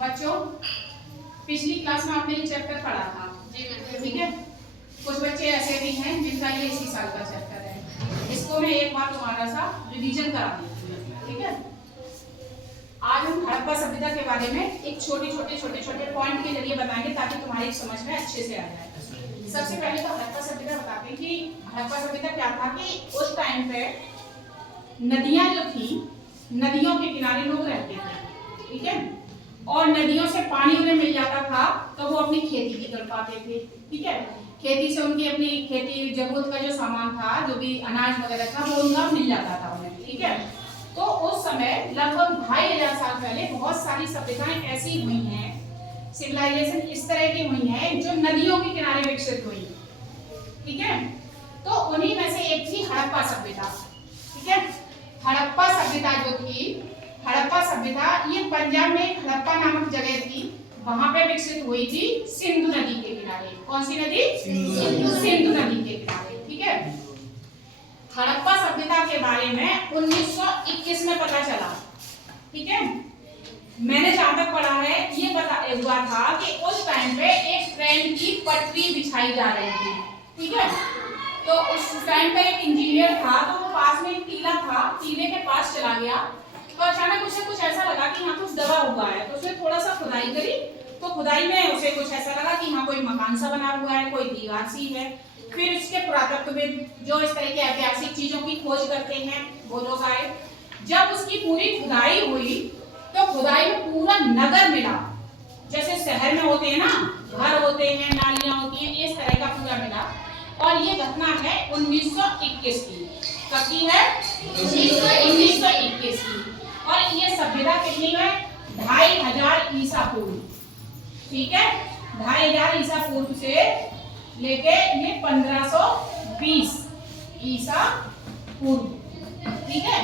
बच्चों पिछली क्लास में आपने ये चैप्टर पढ़ा था, ठीक है। कुछ बच्चे ऐसे भी हैं जिनका ये इसी साल का चैप्टर है। इसको मैं एक बार तुम्हारा सा रिवीजन करा देती हूँ, ठीक है। आज हम हड़प्पा सभ्यता के बारे में एक छोटे पॉइंट के जरिए बताएंगे ताकि तुम्हारी समझ में अच्छे से आ जाए। सबसे पहले तो हड़प्पा सभ्यता बताते हैं कि हड़प्पा सभ्यता क्या था कि उस टाइम पे नदियां जो थी, नदियों के किनारे लोग रहते थे, ठीक है। और नदियों से पानी उन्हें मिल जाता था तो वो अपनी खेती भी कर पाते थे, ठीक है। खेती से उनकी अपनी खेती जरूरत का जो सामान था, जो भी अनाज वगैरह था, वो उनका मिल जाता था उन्हें, ठीक है। तो उस समय लगभग 2500 साल पहले बहुत सारी सभ्यताएं ऐसी हुई हैं, सिविलाइजेशन इस तरह की हुई हैं जो नदियों के किनारे विकसित हुई, ठीक है। तो उन्हीं में से एक थी हड़प्पा सभ्यता, ठीक है। हड़प्पा सभ्यता जो थी, हड़प्पा सभ्यता ये पंजाब में एक हड़प्पा नामक जगह थी, वहां पे विकसित हुई थी सिंधु नदी के किनारे। कौन सी नदी? सिंधु नदी के किनारे, ठीक है। हड़प्पा सभ्यता के बारे में 1921 में पता चला, ठीक है। मैंने जहां तक पढ़ा है ये पता हुआ था कि उस टाइम पे एक ट्रेन की पटरी बिछाई जा रही थी, ठीक है। तो उस टाइम पे एक इंजीनियर था, तो वो पास में एक टीला था, टीले के पास चला गया तो अचानक उसे कुछ ऐसा लगा कि यहाँ कुछ दबा हुआ है। तो उसने थोड़ा सा खुदाई करी, तो खुदाई में उसे कुछ ऐसा लगा कि यहाँ कोई मकान सा बना हुआ है, कोई दीवार सी है। फिर उसके पुरातत्वविद जो इस तरह की ऐतिहासिक चीजों की खोज करते हैं वो लोग आए। जब उसकी पूरी खुदाई हुई तो खुदाई में पूरा नगर मिला, जैसे शहर में होते हैं ना, घर होते हैं, नालियां होती हैं, इस तरह का पूरा मिला। और ये घटना है 1921 की। कब की है? 1921 की। और ये सभ्यता कितनी है? 2500 ईसा पूर्व, ठीक है। 2500 ईसा पूर्व से लेके ये 1520 ईसा पूर्व, ठीक है।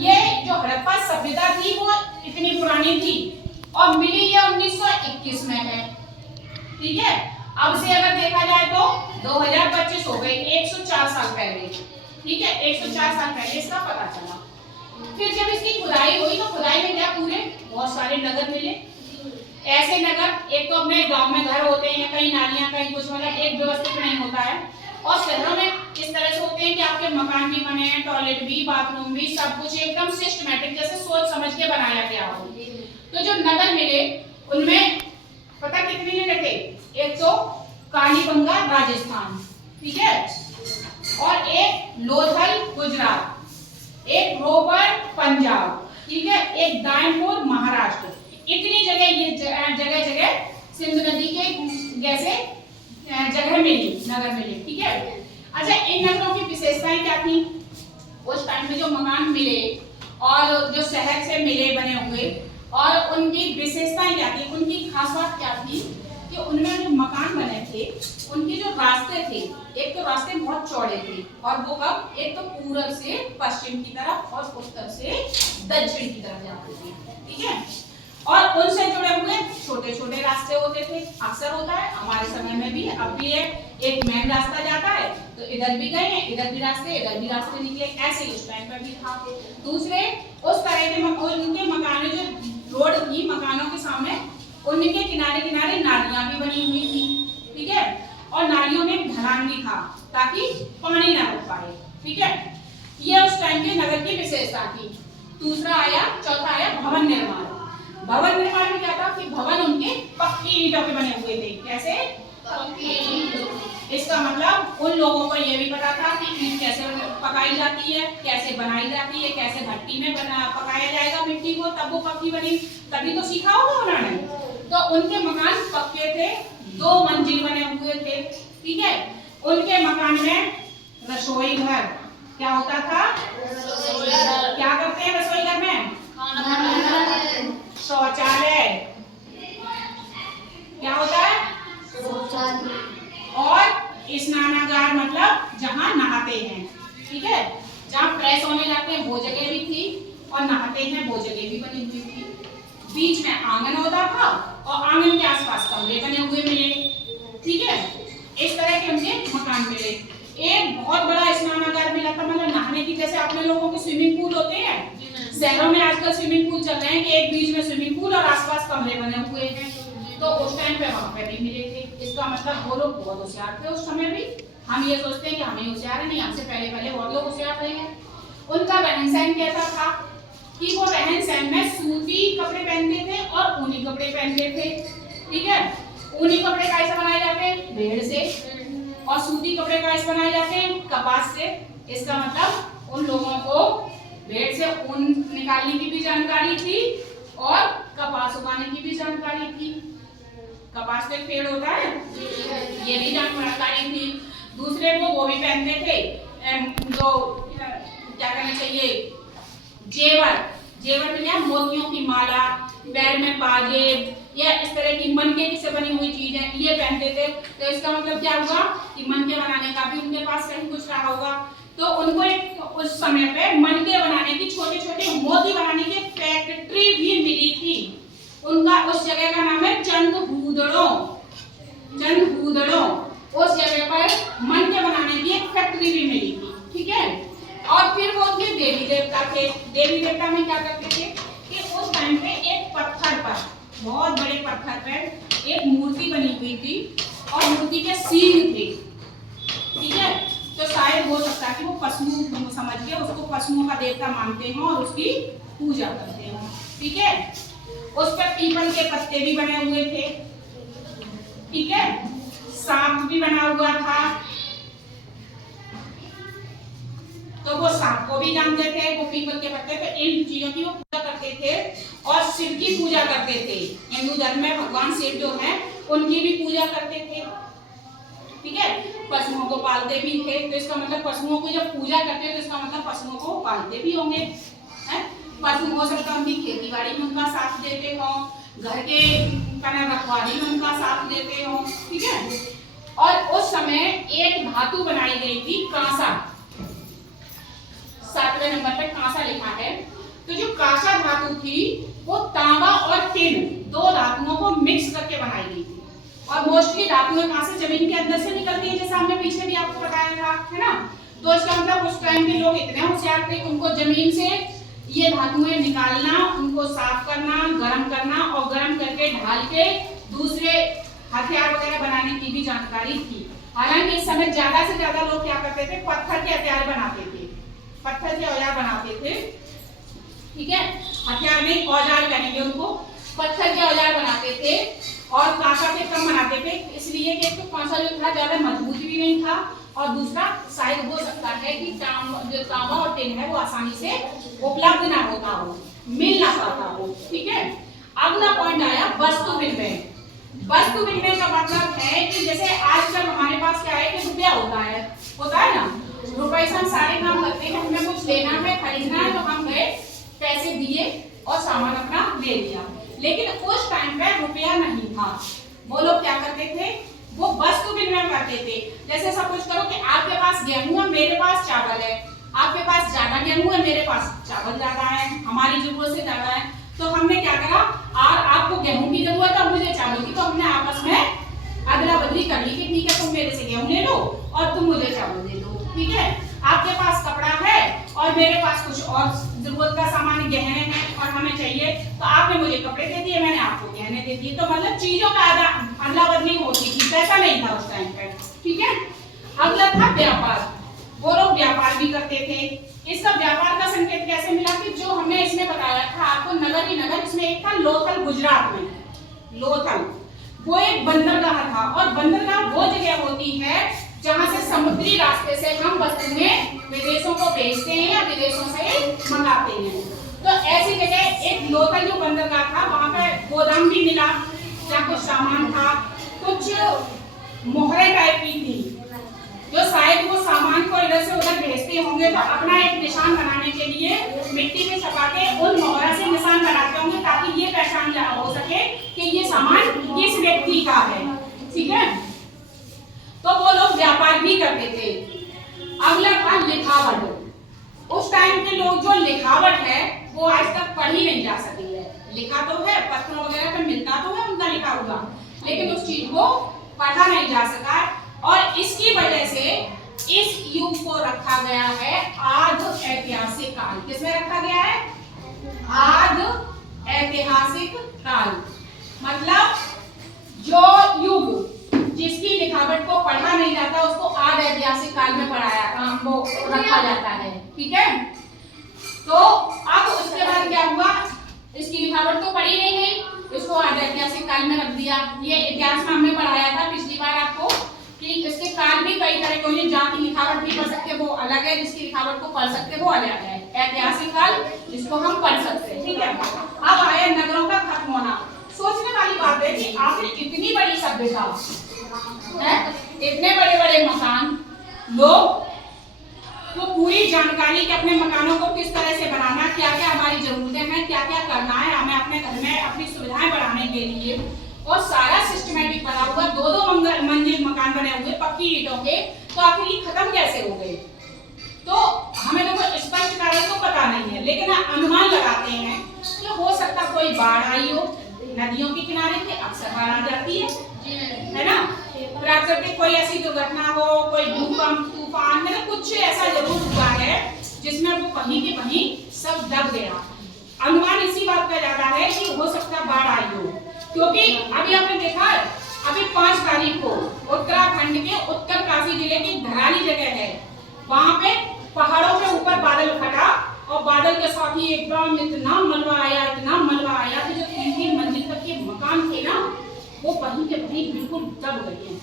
ये जो हड़प्पा सभ्यता थी वो इतनी पुरानी थी और मिली ये 1921 में है, ठीक है। अब से अगर देखा जाए तो 2025 हो गए, 104 साल पहले, ठीक है। 104 साल पहले इसका पता चला। फिर जब इसकी खुदाई हुई तो खुदाई में क्या पूरे बहुत सारे नगर मिले। ऐसे नगर, एक तो अपने गांव में घर होते हैं, कहीं नालियां, कहीं कुछ, मतलब एक व्यवस्थित नहीं होता है। और शहरों में इस तरह से होते हैं कि आपके मकान भी बने हैं, टॉयलेट भी, बाथरूम भी, सब कुछ एकदम सिस्टमैटिक, जैसे सोच समझ के बनाया गया हो। तो जो नगर मिले उनमें पता कितने जगह थे? एक तो कालीबंगा राजस्थान, ठीक है, और एक लोथल गुजरात, एक रोपर पंजाब, ठीक है, एक दायनपुर महाराष्ट्र। इतनी जगह ये जगह जगह सिंधु नदी के जैसे जगह मिली, नगर मिले, ठीक है। अच्छा, इन नगरों की विशेषताएं क्या थी? उस टाइम में जो मकान मिले और जो शहर से मिले बने हुए, और उनकी विशेषताएं क्या थी, उनकी खास बात क्या थी कि उनमें जो मकान बने थे उनके जो रास्ते थे, एक तो रास्ते बहुत चौड़े थे, और वो कब? एक तो पूरब से पश्चिम की तरफ और उत्तर से दक्षिण की तरफ जाते थे, ठीक है। और उनसे जुड़े हुए छोटे छोटे रास्ते होते थे। अक्सर होता है हमारे समय में भी, अब भी एक मेन रास्ता जाता है तो इधर भी गए, इधर भी रास्ते निकले, ऐसे उस टाइम पर भी था। दूसरे उस तरह के उनके मकान, जो रोड थी मकानों के सामने, उनके किनारे किनारे नालियां भी बनी हुई थी, ठीक है। और नालियों में ढलान भी था ताकि पानी ना रुक पाए, ठीक है। ये उस टाइम के नगर की विशेषता थी। चौथा आया भवन निर्माण। भवन निर्माण में क्या था कि भवन उनके पक्की ईंटों के बने हुए थे। कैसे? इसका मतलब उन लोगों को यह भी पता था कि ईंट कैसे पकाई जाती है, कैसे बनाई जाती है, कैसे भट्टी में पकाया जाएगा मिट्टी को, तब वो पक्की बनी, तभी तो सीखा होगा उन्होंने। तो उनके मकान पक्के थे, 2 मंजिल बने हुए थे, ठीक है। उनके मकान में रसोई घर क्या होता था? क्या करते हैं रसोई घर में? शौचालय क्या होता है? और स्नानागार मतलब जहां नहाते हैं, ठीक है। जहां फ्रेश होने जाते हैं वो जगह भी थी, और नहाते हैं वो जगह भी बनी हुई थी। बीच में आंगन होता था और आंगन के आसपास कमरे बने हुए मिले, ठीक है। इस तरह के उनके मकान मिले। एक बहुत बड़ा स्नानागार मिला था, मतलब नहाने की, जैसे अपने लोगों के स्विमिंग पूल होते हैं, शहरों में आजकल स्विमिंग पूल चल रहे हैं कि एक बीच में स्विमिंग पूल और आसपास पास कमरे बने हुए हैं, तो उस टाइम पे वहां पे भी मिले थे। इसका मतलब वो लोग बहुत होशियार थे उस समय भी। हम ये सोचते हैं कि हमें होशियार है, नहीं, हमसे पहले बहुत लोग होशियार रहे हैं। उनका रहन सहन कैसा था कि वो रहन सहन में सूती कपड़े पहनते थे और ऊनी कपड़े पहनते थे। ठीक है, ऊनी कपड़े कैसे बनाए जाते हैं? भेड़ से, और सूती कपड़े कैसे बनाए जाते हैं? कपास से। इसका मतलब उन लोगों को भेड़ से ऊन निकालने की भी जानकारी थी और कपास उगाने की भी जानकारी थी। कपास का पेड़ होता है, ये भी जानकारी थी। दूसरे वो भी पहनते थे, जो क्या कहना चाहिए, जेवर। जेवर में क्या? मोतियों की माला, पैर में पाजेब, या इस तरह की मनके से बनी हुई चीजें ये पहनते थे। तो इसका मतलब क्या हुआ कि मनके बनाने का भी उनके पास कहीं कुछ रहा होगा। तो उनको एक उस समय पे मनके बनाने की, छोटे छोटे मोती बनाने की फैक्ट्री भी मिली थी। उनका उस जगह का नाम है चंदहूदड़ो। चंदहूदड़ो, उस जगह पर मनके बनाने की एक फैक्ट्री भी मिली थी। ठीक है, और फिर वो उनके देवी देवता थे। देवी देवता में क्या करते थे कि उस टाइम पे एक पत्थर पर, बहुत बड़े पत्थर पर एक मूर्ति बनी हुई थी और मूर्ति के सींग थे। ठीक है, तो शायद हो सकता है कि वो पशु समझ के उसको पशुओं का देवता मानते हो और उसकी पूजा करते हो। ठीक है, उस पर पीपल के पत्ते भी बने हुए थे। ठीक है, सांप भी बना हुआ था, तो वो सांप को भी जानते थे। वो पीपल के पत्ते पे इन चीजों की वो पूजा करते थे और शिव की पूजा करते थे। हिंदू धर्म में भगवान शिव जो है उनकी भी पूजा करते थे। ठीक है, पशुओं को पालते भी थे। तो इसका मतलब पशुओं को जब पूजा करते हैं तो इसका मतलब पशुओं को पालते भी होंगे। पशु हो सकता है उनकी खेती बाड़ी में उनका साथ देते हो, घर के रखवाली में उनका साथ देते हो। ठीक है, और उस समय एक धातु बनाई गई थी, कांसा। 7वें नंबर पे कांसा लिखा है। तो जो कांसा धातु थी वो तांबा और टिन, दो धातुओं को मिक्स करके बनाई गई थी। और मोस्टली धातुएं कहां से? जमीन के अंदर से निकलती है, जैसा हमने पीछे भी आपको बताया था, है ना। तो इसका मतलब उस टाइम के लोग इतने होशियार थे, उनको जमीन से ये धातुएं निकालना, उनको साफ करना, गर्म करना और गर्म करके ढाल के दूसरे हथियार वगैरह बनाने की भी जानकारी थी। हालांकि इस समय ज्यादा से ज्यादा लोग क्या करते थे? पत्थर के हथियार बनाते थे, पत्थर के औजार बनाते थे। ठीक है, हथियार नहीं, औजार कहेंगे उनको। पत्थर के औजार बनाते थे और कांसा के कम बनाते थे, इसलिए कि एक तो कांसा जो था ज्यादा मजबूत भी नहीं था और दूसरा शायद हो सकता है कि जो तांबा और टिन है वो आसानी से उपलब्ध ना होता हो, मिल ना पाता हो। ठीक है, अगला पॉइंट आया वस्तु विनिमय। वस्तु विनिमय का मतलब है कि जैसे आजकल हमारे पास क्या है कि रुपया होता है ना। रुपये से हम सारे काम करते हैं, हमें कुछ लेना है, खरीदना है, तो हम गए, पैसे दिए और सामान अपना ले लिया। लेकिन उस टाइम पे रुपया नहीं था। वो लोग क्या करते थे? वो वस्तु विनिमय करते थे। जैसे सपोज करो कि आपके पास गेहूं है, मेरे पास चावल है। आपके पास ज्यादा गेहूं है, मेरे पास चावल ज्यादा है, हमारी जरूरत से ज्यादा है। तो हमने क्या करा, और आपको गेहूं की जरूरत है, मुझे चावल की, तो हमने आपस में अदला बदली कर ली कि ठीक है तुम मेरे से गेहूं ले लो और तुम मुझे चावल दे दो। ठीक है, आपके पास कपड़ा है और मेरे पास कुछ और जरूरत का सामान, गहने हैं और हमें चाहिए, तो आपने मुझे कपड़े दे दिए, मैंने आपको गहने दे दिए। तो मतलब चीजों का अदला बदली होती थी, पैसा नहीं था उस टाइम पे। ठीक है, अगला था व्यापार। वो लोग व्यापार भी करते थे। इसका व्यापार का संकेत कैसे मिला कि जो हमने इसमें बताया था आपको, नगर ही नगर, इसमें एक था लोथल, गुजरात में लोथल, वो एक बंदरगाह था। और बंदरगाह वो जगह होती है जहां से समुद्री रास्ते से हम वस्तुएं विदेशों को भेजते हैं या विदेशों से मंगाते हैं। तो ऐसी जगह एक लोकल जो बंदरगाह था, वहां पे गोदाम भी मिला जहाँ कुछ सामान था, कुछ मोहरे टाइप की थी जो शायद वो सामान को इधर से उधर भेजते होंगे, तो अपना एक निशान बनाने के लिए मिट्टी में छपा के उन मोहरा से निशान बनाते होंगे ताकि ये पहचान हो सके कि ये सामान किस व्यक्ति का है। ठीक है, तो वो लोग व्यापार भी करते थे। अगला था लिखावट। उस टाइम के लोग जो लिखावट है वो आज तक पढ़ी नहीं जा सकी है। लिखा तो है, पत्थरों वगैरह पे मिलता तो है उनका लिखा हुआ, लेकिन उस चीज को पढ़ा नहीं जा सका। और इसकी वजह से इस युग को रखा गया है आद्य ऐतिहासिक काल। किसमें रखा गया है? आद्य ऐतिहासिक काल, मतलब जो युग जिसकी लिखावट को पढ़ा नहीं जाता उसको आदि ऐतिहासिक काल में पढ़ाया वो रखा जाता है। ठीक है, तो अब उसके बाद क्या हुआ, इसकी लिखावट तो पढ़ी नहीं गई, इसको आदि ऐतिहासिक काल में रख दिया। ये इतिहास में हमने पढ़ाया था पिछली बार आपको कि इसके काल भी कई तरह के होंगे, जहाँ की लिखावट नहीं पढ़ सकते वो अलग है, जिसकी लिखावट को पढ़ सकते वो अलग है। ऐतिहासिक काल जिसको हम पढ़ सकते हैं। ठीक है, अब आया नगरों का खत्म होना। सोचने वाली बात है कि आखिर इतनी बड़ी सभ्यता है, इतने बड़े बड़े मकान, लोग, तो पूरी जानकारी कि अपने मकानों को किस तरह से बनाना, क्या क्या हमारी जरूरतें हैं, क्या क्या करना है हमें अपने घर में अपनी सुविधाएं बढ़ाने के लिए, और सारा सिस्टमेटिक बना हुआ, दो दो मंजिल मकान बने हुए पक्की ईंटों के, तो आखिर ये खत्म कैसे हो गए? तो हमें तो कोई स्पष्ट कारण तो पता नहीं है, लेकिन अनुमान लगाते हैं कि हो सकता कोई बाढ़ आई हो, नदियों के किनारे पे अक्सर बाढ़ आ जाती है ना, प्राकृतिक कोई ऐसी दुर्घटना हो, कोई भूकंप तूफान, मतलब कुछ ऐसा जरूर हुआ है जिसमें वो कहीं के कहीं सब दब गया। अनुमान इसी बात का ज्यादा है कि हो सकता बाढ़ आई हो, क्योंकि अभी आपने देखा है, अभी 5 तारीख को उत्तराखंड के उत्तरकाशी जिले की धराली जगह है, वहां पे पहाड़ों के ऊपर बादल फटा और बादल के साथ ही एकदम इतना मलबा आया, इतना मलबा आया कि जो 3-3 मंजिल तक के मकान थे ना, वो कहीं के कहीं बिल्कुल दब गए हैं।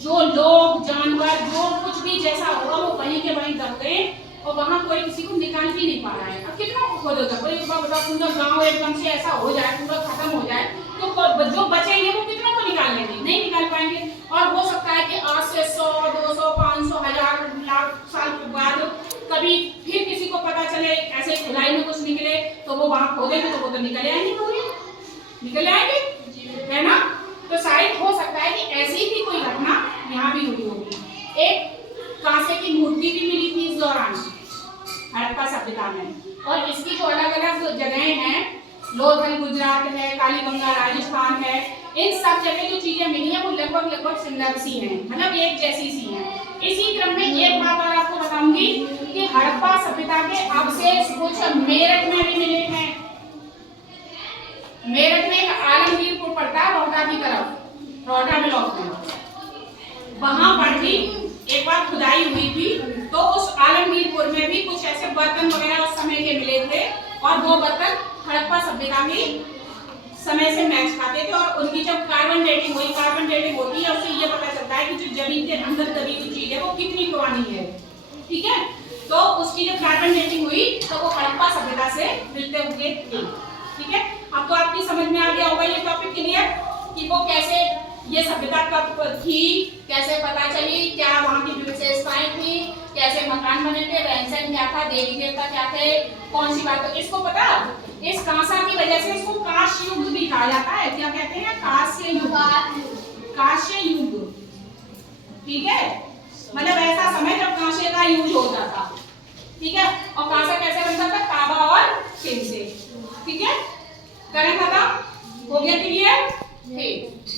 जो लोग, जानवर, जो कुछ भी जैसा होगा वो वहीं के वहीं दब गए, और वहां कोई किसी को निकाल भी नहीं पा रहा है। अब कितना खोदोगे, कोई पूरा गांव एकदम से ऐसा हो जाए, पूरा खत्म हो जाए, तो जो बचेंगे वो कितना को निकाल लेंगे? नहीं निकाल पाएंगे। और हो सकता है कि आज से 100, 200, 500, 1000, लाख साल बाद कभी फिर किसी को पता चले ऐसे खुदाई में कुछ निकले, तो वो वहां खोदेंगे तो वो तो निकल आएंगे, निकल आएंगे, है ना। तो शायद हो सकता है कि ऐसी ही कोई घटना यहाँ भी हुई होगी। एक कांसे की मूर्ति भी मिली थी इस दौरान हड़प्पा सभ्यता में, और इसकी जो अलग अलग जगहें हैं, लोथल गुजरात है, कालीबंगा राजस्थान है, इन सब जगह जो चीजें मिली हैं वो लगभग सिमिलर सी हैं, मतलब एक जैसी सी हैं। इसी क्रम में एक बात और आपको बताऊंगी कि हड़प्पा सभ्यता के अवशेष कुछ मेरठ में भी मिले हैं। मेरठ में एक आलमगीरपुर पड़ता है रोहटा की तरफ, रोहटा ब्लॉक में, वहां पर भी एक बार खुदाई हुई थी, तो उस आलमगीरपुर में भी कुछ ऐसे बर्तन वगैरह उस समय के मिले थे, और वो बर्तन हड़प्पा सभ्यता के समय से मैच खाते थे। और उनकी जब कार्बन डेटिंग हुई, कार्बन डेटिंग होती है उससे ये पता चलता है कि जो जमीन के अंदर दबी हुई चीज है वो कितनी पुरानी है। ठीक है, तो उसकी जब कार्बन डेटिंग हुई तो वो हड़प्पा सभ्यता से मिलते हुए थे। ठीक है, अब तो आपकी समझ में आ गया होगा ये टॉपिक क्लियर कि वो कैसे, ये सभ्यता कब थी, कैसे पता चली, क्या वहाँ की विशेषताएं थी, कैसे मकान बने थे, रहन सहन क्या था, देवी देवता क्या थे, कौन सी बात। तो इसको पता, इस कांसा की वजह से इसको कांस्य युग भी कहा जाता है। क्या कहते हैं? कांस्य युग, कांस्य युग। ठीक है, मतलब ऐसा समय जब कांसे का यूज होता था। ठीक है, और कांसा कैसे बनता था? तांबा और टिन से। ठीक है, करें खत्म हो गया क्लियर? ठीक।